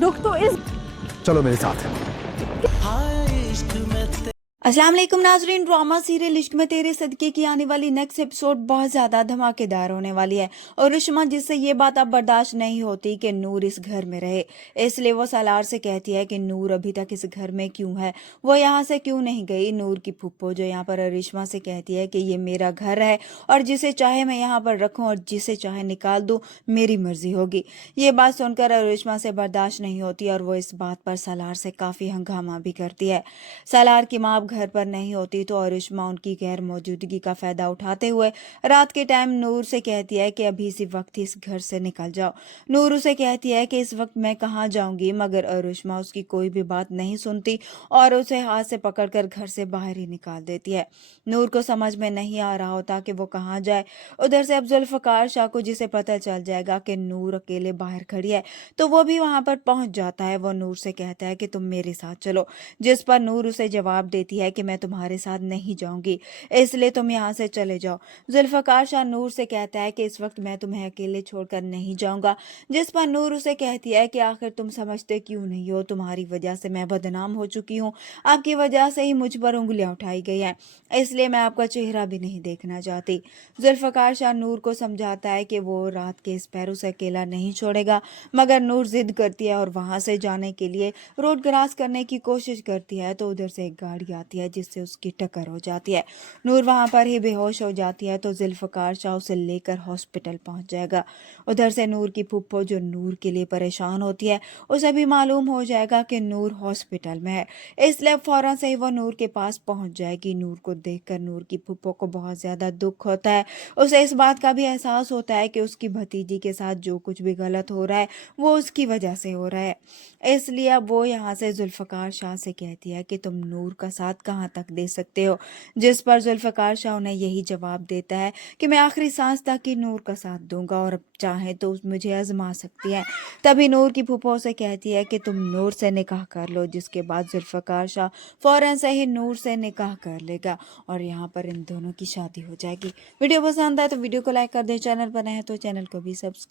दुख तो इस चलो मेरे साथ। अस्सलाम वालेकुम नाजरीन, ड्रामा सीरियल इश्क में तेरे सदके की आने वाली नेक्स्ट एपिसोड बहुत ज्यादा धमाकेदार होने वाली है। और रिश्मा जिससे ये बात अब बर्दाश्त नहीं होती कि नूर इस घर में रहे, इसलिए वो सालार से कहती है कि नूर अभी तक इस घर में क्यों है, वो यहाँ से क्यों नहीं गई। नूर की फुप्पो जो यहाँ पर रिश्मा से कहती है कि ये मेरा घर है और जिसे चाहे मैं यहाँ पर रखूँ और जिसे चाहे निकाल दूँ, मेरी मर्जी होगी। ये बात सुनकर रिश्मा से बर्दाश्त नहीं होती और वो इस बात पर सालार से काफी हंगामा भी करती है। सालार की माँ घर पर नहीं होती तो अरिश्मा उनकी गैर मौजूदगी का फायदा उठाते हुए रात के टाइम नूर से कहती है कि अभी इसी वक्त इस घर से निकल जाओ। नूर उसे कहती है कि इस वक्त मैं कहाँ जाऊंगी, मगर अरिश्मा उसकी कोई भी बात नहीं सुनती और उसे हाथ से पकड़कर घर से बाहर ही निकाल देती है। नूर को समझ में नहीं आ रहा होता कि वो कहाँ जाए। उधर से अब जुल्फकार शाह को जिसे पता चल जाएगा कि नूर अकेले बाहर खड़ी है, तो वो भी वहां पर पहुंच जाता है। वो नूर से कहता है कि तुम मेरे साथ चलो, जिस पर नूर उसे जवाब देती है कि मैं तुम्हारे साथ नहीं जाऊंगी, इसलिए तुम यहाँ से चले जाओ। जुल्फकार शाह नूर से कहता है कि इस वक्त मैं तुम्हें अकेले छोड़कर नहीं जाऊंगा, जिस पर नूर उसे कहती है कि आखिर तुम समझते क्यों नहीं हो, तुम्हारी वजह से मैं बदनाम हो चुकी हूँ, आपकी वजह से ही मुझ पर उंगलियां उठाई गई हैं, इसलिए मैं आपका चेहरा भी नहीं देखना चाहती। जुल्फकार शाह नूर को समझाता है कि वो रात के इस पैरों से अकेला नहीं छोड़ेगा, मगर नूर जिद करती है और वहां से जाने के लिए रोड क्रॉस करने की कोशिश करती है तो उधर से एक गाड़ी आती है जिससे उसकी टक्कर हो जाती है। नूर वहां पर ही बेहोश हो जाती है तो जुल्फकार शाह उसे लेकर हॉस्पिटल पहुंच जाएगा। उधर से नूर की फुप्पो जो नूर के लिए परेशान होती है, उसे भी मालूम हो जाएगा कि नूर हॉस्पिटल में है, इसलिए फौरन से ही वो नूर के पास पहुंच जाएगी। नूर को देखकर नूर की फुप्पो को बहुत ज्यादा दुख होता है। उसे इस बात का भी एहसास होता है कि उसकी भतीजी के साथ जो कुछ भी गलत हो रहा है वो उसकी वजह से हो रहा है, इसलिए अब वो यहाँ से जुल्फकार शाह से कहती है कि तुम नूर का साथ कहाँ तक दे सकते हो, जिस पर जुल्फकार शाह उन्हें यही जवाब देता है कि मैं आखिरी सांस तक ही नूर का साथ दूंगा और अब चाहे तो मुझे आजमा सकती है। तभी नूर की फूफो से कहती है कि तुम नूर से निकाह कर लो, जिसके बाद जुल्फकार शाह फौरन से ही नूर से निकाह कर लेगा और यहाँ पर इन दोनों की शादी हो जाएगी। वीडियो पसंद आए तो वीडियो को लाइक कर दे, चैनल पर नए हैं तो चैनल को भी सब्सक्राइब